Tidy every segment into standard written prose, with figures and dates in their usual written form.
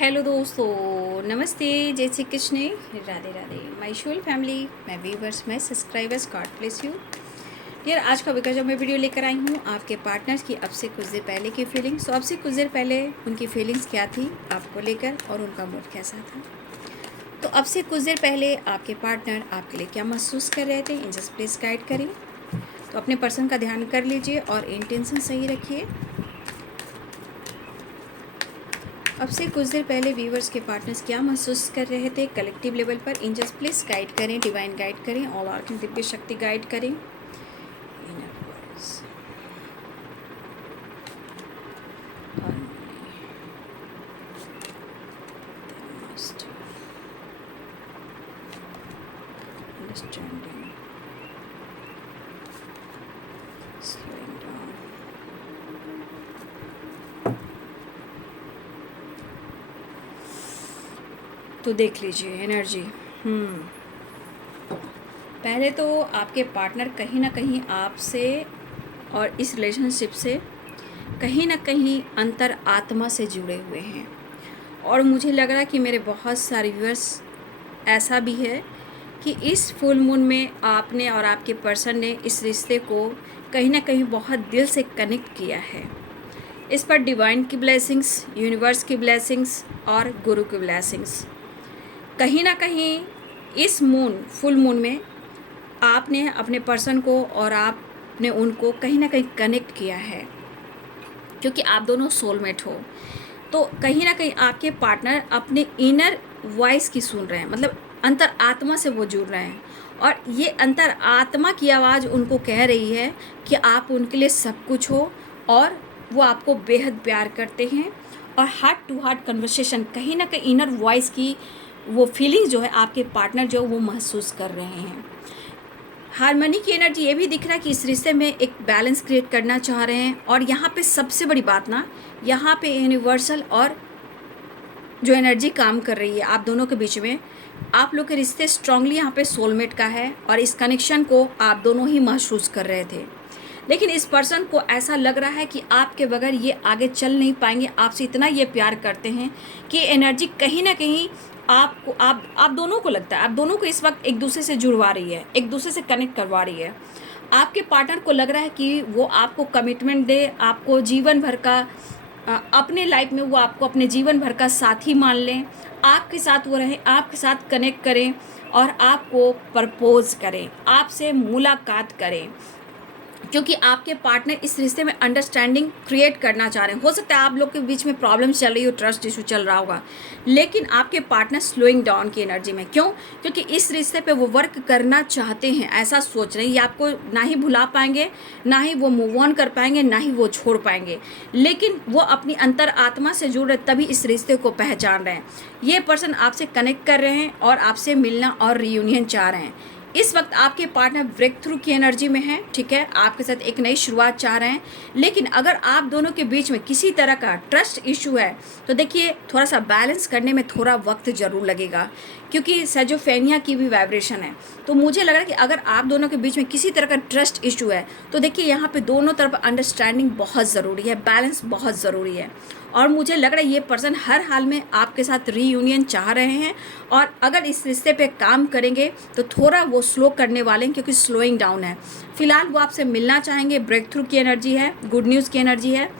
Hello दोस्तों, नमस्ते, जय Shri Krishna, Radhe Radhe. My whole family, मैं व्यूवर्स, मैं subscribers, God bless you dear. आज का विकास जब मैं वीडियो लेकर आई हूँ आपके पार्टनर्स की अब से कुछ देर पहले की फीलिंग्स। तो अब से कुछ देर पहले उनकी फीलिंग्स क्या थी आपको लेकर और उनका मूड कैसा था। तो अब से कुछ देर पहले आपके पार्टनर आपके लिए क्या महसूस कर रहे थे, इन जस्ट प्लीज़ गाइड करें। तो अपने पर्सन का ध्यान कर लीजिए और इंटेंशन सही रखिए। अब से कुछ देर पहले व्यूवर्स के पार्टनर्स क्या महसूस कर रहे थे कलेक्टिव लेवल पर, एंजल्स प्लीज गाइड करें, डिवाइन गाइड करें, ऑल आर्किन दिव्य शक्ति गाइड करें। Understanding, slowing down. तो देख लीजिए एनर्जी। पहले तो आपके पार्टनर कहीं ना कहीं आपसे और इस रिलेशनशिप से कहीं ना कहीं अंतर आत्मा से जुड़े हुए हैं। और मुझे लग रहा है कि मेरे बहुत सारे व्यूअर्स ऐसा भी है कि इस फुल मून में आपने और आपके पर्सन ने इस रिश्ते को कहीं ना कहीं बहुत दिल से कनेक्ट किया है। इस पर डिवाइन की ब्लेसिंग्स, यूनिवर्स की ब्लेसिंग्स और गुरु की ब्लेसिंग्स कहीं ना कहीं इस फुल मून में आपने अपने पर्सन को और आपने उनको कहीं ना कहीं कनेक्ट किया है, क्योंकि आप दोनों सोलमेट हो। तो कहीं ना कहीं आपके पार्टनर अपने इनर वॉइस की सुन रहे हैं, मतलब अंतर आत्मा से वो जुड़ रहे हैं। और ये अंतर आत्मा की आवाज़ उनको कह रही है कि आप उनके लिए सब कुछ हो और वो आपको बेहद प्यार करते हैं। और हार्ट टू हार्ट कन्वर्सेशन, कहीं ना कहीं इनर वॉइस की वो फीलिंग जो है आपके पार्टनर जो वो महसूस कर रहे हैं। हारमोनी की एनर्जी ये भी दिख रहा है कि इस रिश्ते में एक बैलेंस क्रिएट करना चाह रहे हैं। और यहाँ पे सबसे बड़ी बात ना, यहाँ पे यूनिवर्सल और जो एनर्जी काम कर रही है आप दोनों के बीच में, आप लोग के रिश्ते स्ट्रांगली यहाँ पे सोलमेट का है और इस कनेक्शन को आप दोनों ही महसूस कर रहे थे। लेकिन इस पर्सन को ऐसा लग रहा है कि आपके बगैर ये आगे चल नहीं पाएंगे, आपसे इतना ये प्यार करते हैं कि एनर्जी कहीं ना कहीं आपको आप दोनों को लगता है, आप दोनों को इस वक्त एक दूसरे से जुड़वा रही है, एक दूसरे से कनेक्ट करवा रही है। आपके पार्टनर को लग रहा है कि वो आपको कमिटमेंट दे, आपको जीवन भर का अपने लाइफ में वो आपको अपने जीवन भर का साथी मान लें, आपके साथ वो रहें, आपके साथ कनेक्ट करें और आपको प्रपोज करें, आपसे मुलाकात करें। क्योंकि आपके पार्टनर इस रिश्ते में अंडरस्टैंडिंग क्रिएट करना चाह रहे हैं। हो सकता है आप लोग के बीच में प्रॉब्लम चल रही हो, ट्रस्ट इशू चल रहा होगा, लेकिन आपके पार्टनर स्लोइंग डाउन की एनर्जी में। क्यों? क्योंकि इस रिश्ते पे वो वर्क करना चाहते हैं, ऐसा सोच रहे हैं। ये आपको ना ही भुला पाएंगे, ना ही वो मूव ऑन कर पाएंगे, ना ही वो छोड़ पाएंगे, लेकिन वो अपनी अंतर आत्मा से जुड़ रहे, तभी इस रिश्ते को पहचान रहे हैं। ये पर्सन आपसे कनेक्ट कर रहे हैं और आपसे मिलना और रियूनियन चाह रहे हैं। इस वक्त आपके पार्टनर ब्रेक थ्रू की एनर्जी में है, ठीक है, आपके साथ एक नई शुरुआत चाह रहे हैं। लेकिन अगर आप दोनों के बीच में किसी तरह का ट्रस्ट इशू है तो देखिए थोड़ा सा बैलेंस करने में थोड़ा वक्त ज़रूर लगेगा, क्योंकि सजोफेनिया की भी वाइब्रेशन है। तो मुझे लग रहा है कि अगर आप दोनों के बीच में किसी तरह का ट्रस्ट इशू है तो देखिए यहाँ पे दोनों तरफ अंडरस्टैंडिंग बहुत ज़रूरी है, बैलेंस बहुत ज़रूरी है। और मुझे लग रहा है ये पर्सन हर हाल में आपके साथ रीयूनियन चाह रहे हैं। और अगर इस रिश्ते पे काम करेंगे तो थोड़ा वो स्लो करने वाले हैं, क्योंकि स्लोइंग डाउन है। फिलहाल वो आपसे मिलना चाहेंगे, ब्रेक थ्रू की एनर्जी है, गुड न्यूज़ की एनर्जी है,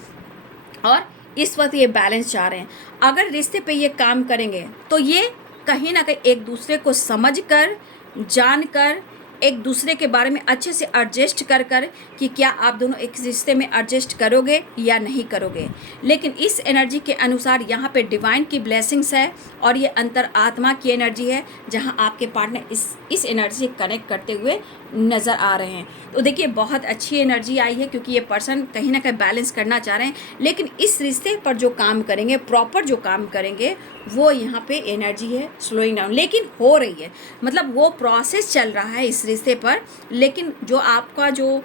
और इस वक्त ये बैलेंस चाह रहे हैं। अगर रिश्ते पे ये काम करेंगे तो ये कहीं ना कहीं एक दूसरे को समझ कर, जान कर, एक दूसरे के बारे में अच्छे से एडजस्ट कर कर कि क्या आप दोनों एक रिश्ते में एडजस्ट करोगे या नहीं करोगे। लेकिन इस एनर्जी के अनुसार यहाँ पे डिवाइन की ब्लेसिंग्स है और ये अंतर आत्मा की एनर्जी है, जहाँ आपके पार्टनर इस एनर्जी से कनेक्ट करते हुए नज़र आ रहे हैं। तो देखिए बहुत अच्छी एनर्जी आई है, क्योंकि ये पर्सन कहीं ना कहीं बैलेंस करना चाह रहे हैं। लेकिन इस रिश्ते पर जो काम करेंगे, प्रॉपर जो काम करेंगे, वो यहाँ पे एनर्जी है स्लोइंग डाउन, लेकिन हो रही है, मतलब वो प्रोसेस चल रहा है इस रिश्ते पर। लेकिन जो आपका जो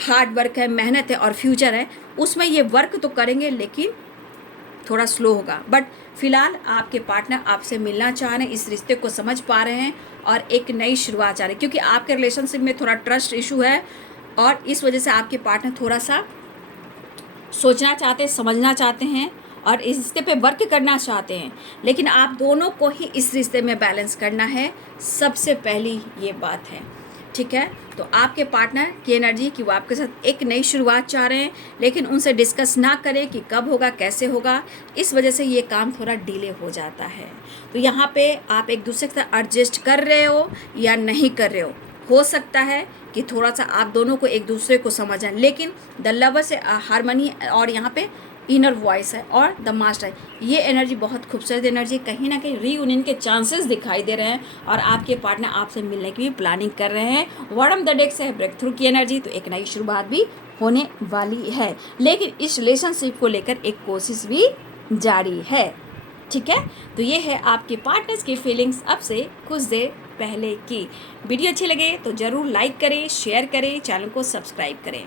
हार्ड वर्क है, मेहनत है और फ्यूचर है, उसमें ये वर्क तो करेंगे, लेकिन थोड़ा स्लो होगा। बट फिलहाल आपके पार्टनर आपसे मिलना चाह रहे हैं, इस रिश्ते को समझ पा रहे हैं और एक नई शुरुआत चाह रहे हैं, क्योंकि आपके रिलेशनशिप में थोड़ा ट्रस्ट इशू है और इस वजह से आपके पार्टनर थोड़ा सा सोचना चाहते हैं, समझना चाहते हैं और इस रिश्ते पे वर्क करना चाहते हैं, लेकिन आप दोनों को ही इस रिश्ते में बैलेंस करना है, सबसे पहली ये बात है। ठीक है, तो आपके पार्टनर की एनर्जी कि वो आपके साथ एक नई शुरुआत चाह रहे हैं, लेकिन उनसे डिस्कस ना करें कि कब होगा, कैसे होगा, इस वजह से ये काम थोड़ा डिले हो जाता है। तो यहाँ पे आप एक दूसरे के साथ एडजस्ट कर रहे हो या नहीं कर रहे हो सकता है कि थोड़ा सा आप दोनों को एक दूसरे को समझ आए, लेकिन द लवर से हारमोनी और यहाँ पे इनर वॉइस है और द मास्टर, ये एनर्जी बहुत खूबसूरत एनर्जी, कहीं ना कहीं रीयूनियन के चांसेस दिखाई दे रहे हैं और आपके पार्टनर आपसे मिलने की भी प्लानिंग कर रहे हैं। बॉटम द डेक से है ब्रेक थ्रू की एनर्जी, तो एक नई शुरुआत भी होने वाली है, लेकिन इस रिलेशनशिप को लेकर एक कोशिश भी जारी है। ठीक है, तो ये है आपके पार्टनर्स की फीलिंग्स अब से कुछ देर पहले की। वीडियो अच्छी लगे तो ज़रूर लाइक करें, शेयर करें, चैनल को सब्सक्राइब करें।